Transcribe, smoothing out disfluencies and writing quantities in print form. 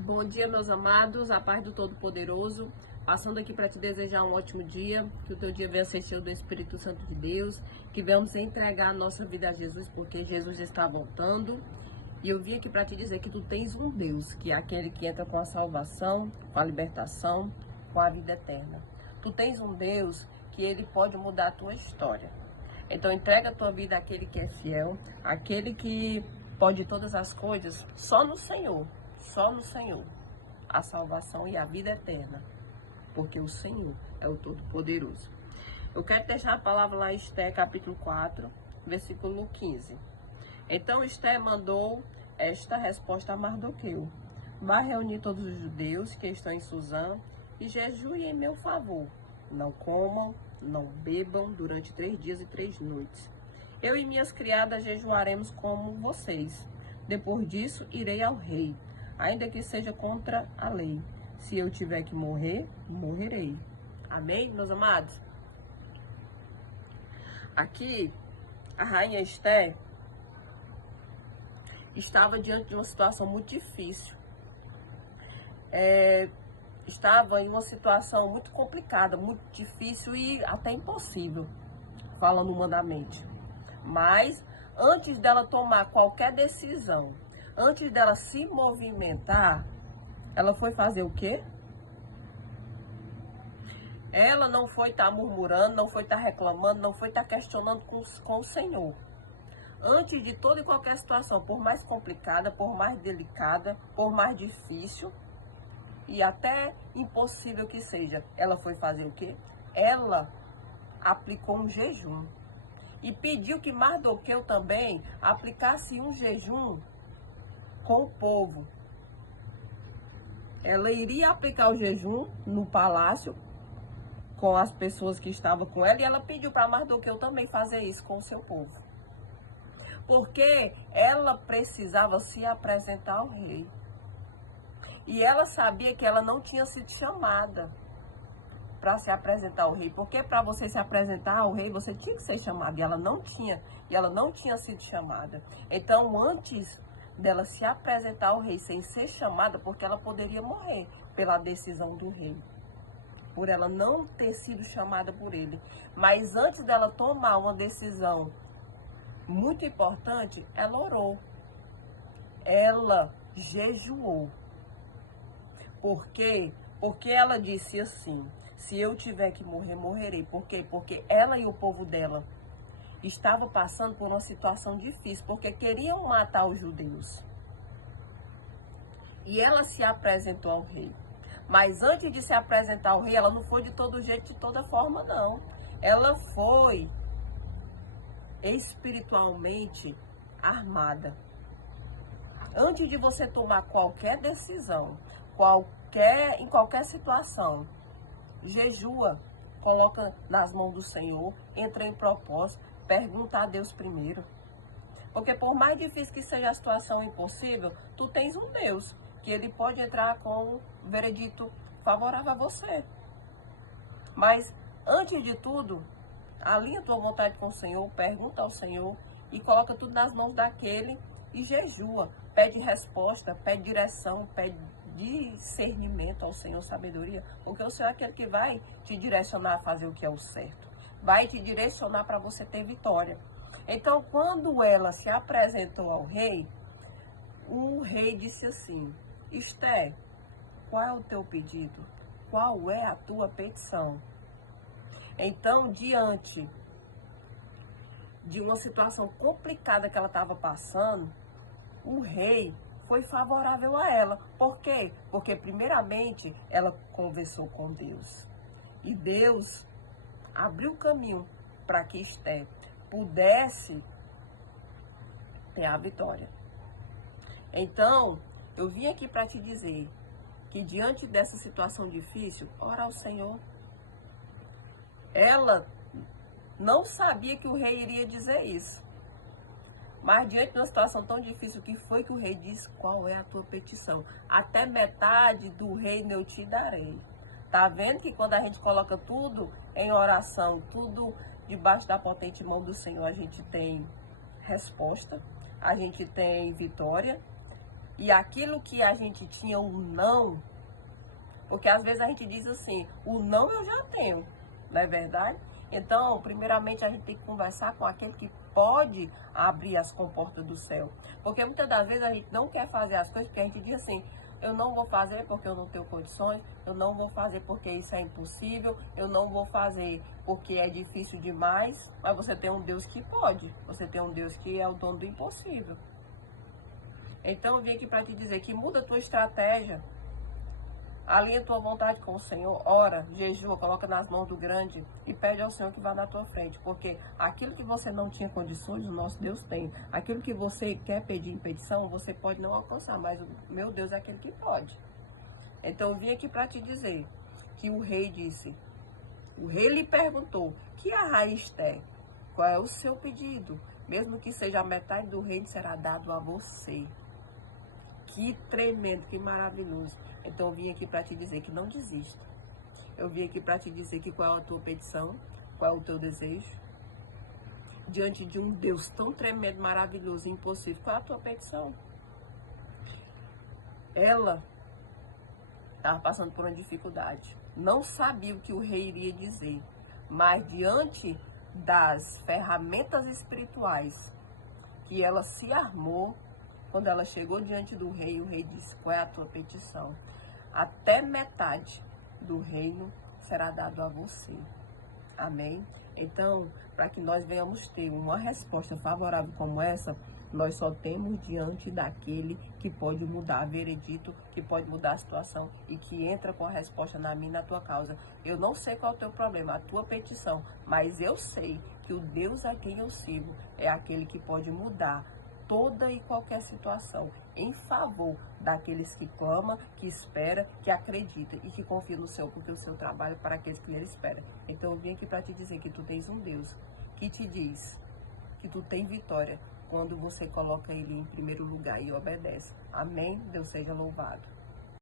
Bom dia, meus amados, a paz do Todo-Poderoso. Passando aqui para te desejar um ótimo dia, que o teu dia venha ser cheio do Espírito Santo de Deus, que venhamos entregar a nossa vida a Jesus, porque Jesus está voltando. E eu vim aqui para te dizer que tu tens um Deus, que é aquele que entra com a salvação, com a libertação, com a vida eterna. Tu tens um Deus que ele pode mudar a tua história. Então entrega a tua vida àquele que é fiel, àquele que pode todas as coisas, só no Senhor. Só no Senhor, a salvação e a vida eterna, porque o Senhor é o Todo-Poderoso. Eu quero deixar a palavra lá em Esté, capítulo 4, versículo 15. Então Esté mandou esta resposta a Mardoqueu: vá reunir todos os judeus que estão em Suzã e jejuem em meu favor. Não comam, não bebam durante 3 dias e 3 noites. Eu e minhas criadas jejuaremos como vocês. Depois disso, irei ao rei, ainda que seja contra a lei. Se eu tiver que morrer, morrerei. Amém, meus amados? Aqui, a rainha Esté estava diante de uma situação muito difícil. Estava em uma situação muito complicada, muito difícil e até impossível, falando humanamente. Mas, antes dela tomar qualquer decisão, antes dela se movimentar, ela foi fazer o quê? Ela não foi estar murmurando, não foi estar reclamando, não foi estar questionando com o Senhor. Antes de toda e qualquer situação, por mais complicada, por mais delicada, por mais difícil e até impossível que seja, ela foi fazer o quê? Ela aplicou um jejum e pediu que Mardoqueu também aplicasse um jejum com o povo. Ela iria aplicar o jejum no palácio com as pessoas que estavam com ela, e ela pediu para Mardoqueu também fazer isso com o seu povo. Porque ela precisava se apresentar ao rei. E ela sabia que ela não tinha sido chamada para se apresentar ao rei, porque para você se apresentar ao rei, você tinha que ser chamada, e ela não tinha sido chamada. Então, antes dela se apresentar ao rei sem ser chamada, porque ela poderia morrer pela decisão do rei, por ela não ter sido chamada por ele. Mas antes dela tomar uma decisão muito importante, ela orou, ela jejuou. Por quê? Porque ela disse assim: se eu tiver que morrer, morrerei. Por quê? Porque ela e o povo dela estavam passando por uma situação difícil, porque queriam matar os judeus. E ela se apresentou ao rei. Mas antes de se apresentar ao rei, ela não foi de todo jeito, de toda forma, não. Ela foi espiritualmente armada. Antes de você tomar qualquer decisão, em qualquer situação, jejua, coloca nas mãos do Senhor, entra em propósito, pergunta a Deus primeiro. Porque por mais difícil que seja a situação impossível, tu tens um Deus que ele pode entrar com um veredito favorável a você. Mas, antes de tudo, alinha tua vontade com o Senhor, pergunta ao Senhor e coloca tudo nas mãos daquele e jejua. Pede resposta, pede direção, pede discernimento ao Senhor, sabedoria, porque o Senhor é aquele que vai te direcionar a fazer o que é o certo. Vai te direcionar para você ter vitória. Então, quando ela se apresentou ao rei, o rei disse assim: Esté, qual é o teu pedido? Qual é a tua petição? Então, diante de uma situação complicada que ela estava passando, o rei foi favorável a ela. Por quê? Porque, primeiramente, ela conversou com Deus. E Deus abriu o caminho para que Esté pudesse ter a vitória. Então, eu vim aqui para te dizer que diante dessa situação difícil, ora ao Senhor. Ela não sabia que o rei iria dizer isso. Mas diante de uma situação tão difícil, o que foi que o rei disse? Qual é a tua petição? Até metade do reino eu te darei. Tá vendo que quando a gente coloca tudo em oração, tudo debaixo da potente mão do Senhor, a gente tem resposta, a gente tem vitória E aquilo que a gente tinha o não, porque às vezes a gente diz assim, o não eu já tenho, não é verdade? Então, primeiramente a gente tem que conversar com aquele que pode abrir as comportas do céu. Porque muitas das vezes a gente não quer fazer as coisas porque a gente diz assim, eu não vou fazer porque eu não tenho condições, eu não vou fazer porque isso é impossível, eu não vou fazer porque é difícil demais. Mas você tem um Deus que pode, você tem um Deus que é o dono do impossível. Então eu vim aqui para te dizer que muda a tua estratégia. Alinha a tua vontade com o Senhor, ora, jejua, coloca nas mãos do grande e pede ao Senhor que vá na tua frente. Porque aquilo que você não tinha condições, o nosso Deus tem. Aquilo que você quer pedir em petição, você pode não alcançar, mas o meu Deus é aquele que pode. Então eu vim aqui para te dizer que o rei disse, o rei lhe perguntou, que a raiz tem? Qual é o seu pedido? Mesmo que seja a metade do reino, será dado a você. Que tremendo, que maravilhoso. Então eu vim aqui para te dizer que não desista. Eu vim aqui para te dizer que qual é a tua petição, qual é o teu desejo. Diante de um Deus tão tremendo, maravilhoso e impossível, qual é a tua petição? Ela estava passando por uma dificuldade. Não sabia o que o rei iria dizer. Mas diante das ferramentas espirituais que ela se armou, quando ela chegou diante do rei, o rei disse, qual é a tua petição? Até metade do reino será dado a você. Amém? Então, para que nós venhamos ter uma resposta favorável como essa, nós só temos diante daquele que pode mudar veredito, que pode mudar a situação e que entra com a resposta na minha e na tua causa. Eu não sei qual é o teu problema, a tua petição, mas eu sei que o Deus a quem eu sirvo é aquele que pode mudar toda e qualquer situação em favor daqueles que clamam, que espera, que acredita e que confia no Senhor, porque o seu trabalho é para aqueles que ele espera. Então eu vim aqui para te dizer que tu tens um Deus que te diz que tu tem vitória quando você coloca ele em primeiro lugar e obedece. Amém? Deus seja louvado.